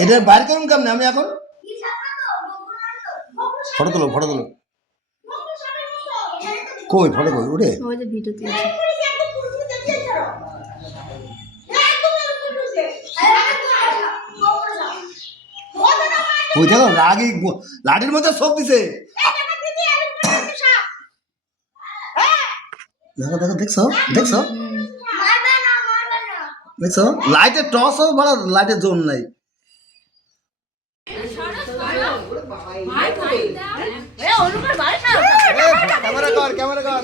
এটা বাইর করুন কেমন আমি এখন ফটো তুলো কই ফটো কই উঠে ওই যে ভিডিও তুলছে ওই দেখো লাঠির মধ্যে সব দিছে দেখো দেখছো লাইটের টসও বড় লাইটের জোন নাই ক্যামেরা কর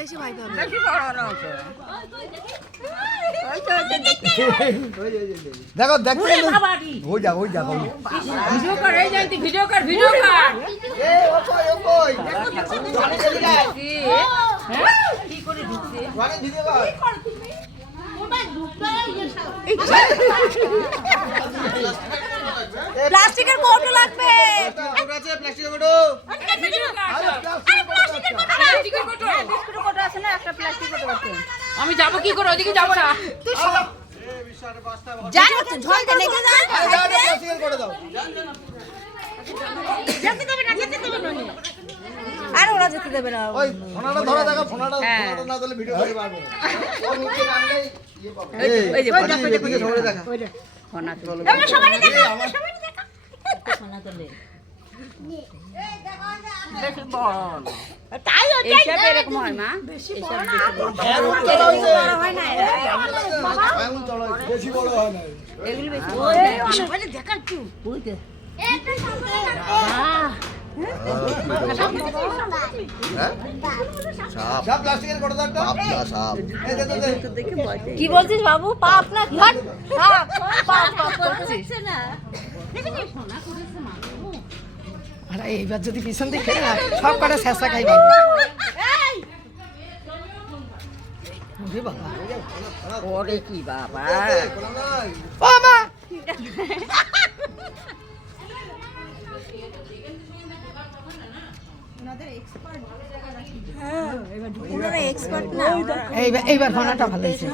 বেশি ভয় পাবে দেখো দেখতে হই যা ভিডিও কর কি করে ঢুকছে প্লাস্টিকের কৌটো লাগবে আমি যাবো কি করে ওদিকে যাবো না আর ওরা যেতে দেবে না ওই ফোনাটা ধরে দেখো ফোনাটা না দিলে ভিডিও করতে পারবে না ও নিচে নামলে এই যে ধরে দেখা ফোনা চলো আমরা সবাই দেখা ফোনা চলে তাই এইসব এরকম হয় মা বেশি বড় হয় না এগুলো বেশি সবাই দেখা একটু সব প্লাস্টিকের কোটা দাও কি বলছিস বাবু পাপ না পাপ করছিস না আরে এইবার যদি পিছন দিকে না সব কটা শেষা খাইব ওরে বাবা ওরে কি বাবা ও মা এক্সপার্ট না এইবার ফোনাটা ভালো হয়েছে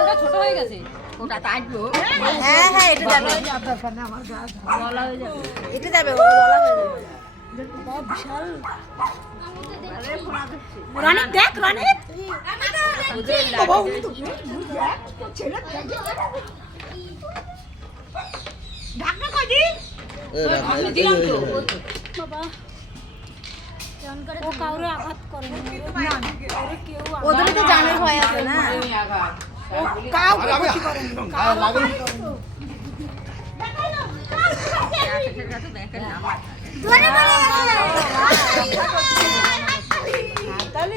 ওটা ছোট হয়ে গেছে ওটা কাটবো হ্যাঁ এটা যাবে গলা হয়ে যাবে এটা যাবে গলা হয়ে যাবে বিশাল রানী দেখ রানী ঢাকনা কই দি আমি দিলাম তো বাবা ও কাউরে আঘাত করে না ওদের তো জানার ভয় আছে না ও কাউকে ক্ষতি করে না তাহলে